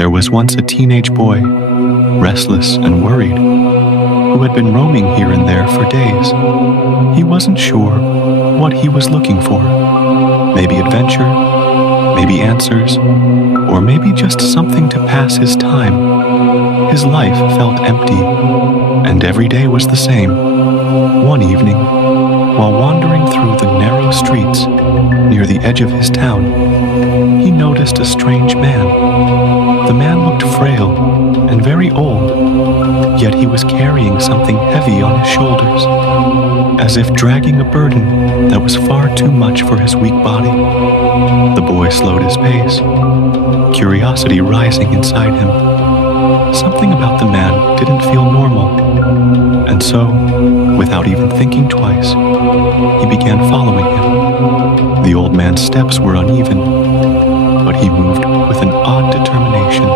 There was once a teenage boy, restless and worried, who had been roaming here and there for days. He wasn't sure what he was looking for. Maybe adventure, maybe answers, or maybe just something to pass his time. His life felt empty, and every day was the same. One evening, while wandering through the narrow streets near the edge of his town, he noticed a strange man. The man looked frail and very old, yet he was carrying something heavy on his shoulders, as if dragging a burden that was far too much for his weak body. The boy slowed his pace, curiosity rising inside him. Something about the man didn't feel normal, and so, without even thinking twice, he began following him. The old man's steps were uneven, but he moved with an odd determination.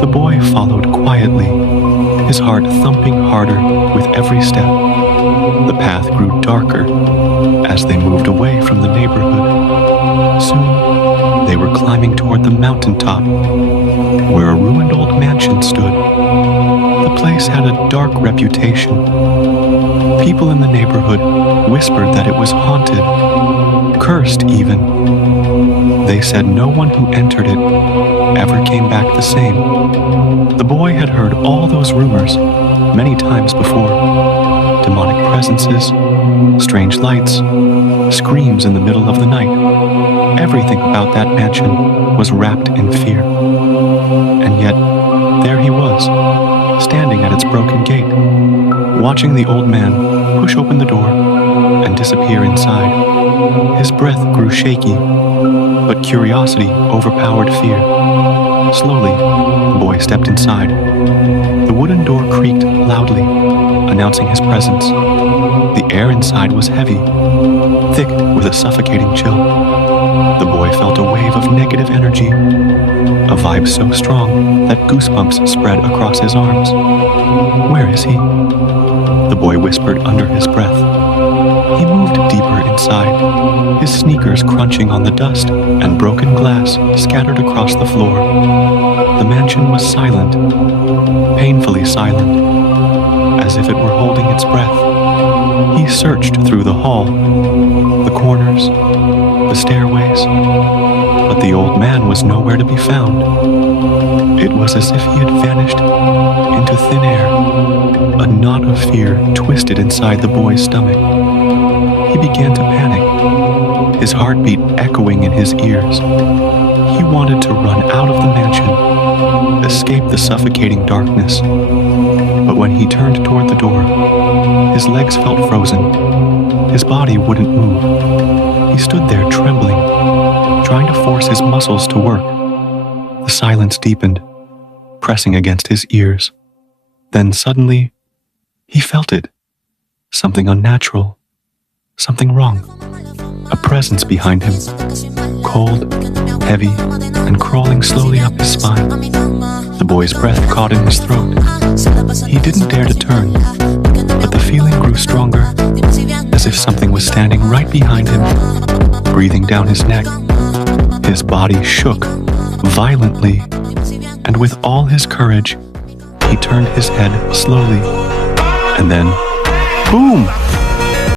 The boy followed quietly, his heart thumping harder with every step. The path grew darker as they moved away from the neighborhood. Soon, they were climbing toward the mountaintop, where a ruined old mansion stood. The place had a dark reputation. People in the neighborhood whispered that it was haunted, cursed even. They said no one who entered it ever came back the same. The boy had heard all those rumors many times before. Demonic presences, strange lights, screams in the middle of the night. Everything about that mansion was wrapped in fear. And yet, there he was, standing at its broken gate, watching the old man push open the door and disappear inside. His breath grew shaky, but curiosity overpowered fear. Slowly, the boy stepped inside. The wooden door creaked loudly, announcing his presence. The air inside was heavy, thick with a suffocating chill. The boy felt a wave of negative energy, a vibe so strong that goosebumps spread across his arms. "Where is he?" the boy whispered under his breath. He moved deeper inside, his sneakers crunching on the dust and broken glass scattered across the floor. The mansion was silent, painfully silent, as if it were holding its breath. He searched through the hall, the corners, the stairways, but the old man was nowhere to be found. It was as if he had vanished into thin air. A knot of fear twisted inside the boy's stomach. He began to panic, his heartbeat echoing in his ears. He wanted to run out of the mansion, escape the suffocating darkness. But when he turned toward the door, his legs felt frozen. His body wouldn't move. He stood there trembling, trying to force his muscles to work. The silence deepened, pressing against his ears. Then suddenly, he felt it. Something unnatural. Something wrong. A presence behind him. Cold, heavy, and crawling slowly up his spine. The boy's breath caught in his throat. He didn't dare to turn, but the feeling grew stronger, as if something was standing right behind him, breathing down his neck. His body shook violently, and with all his courage, he turned his head slowly. And then, boom!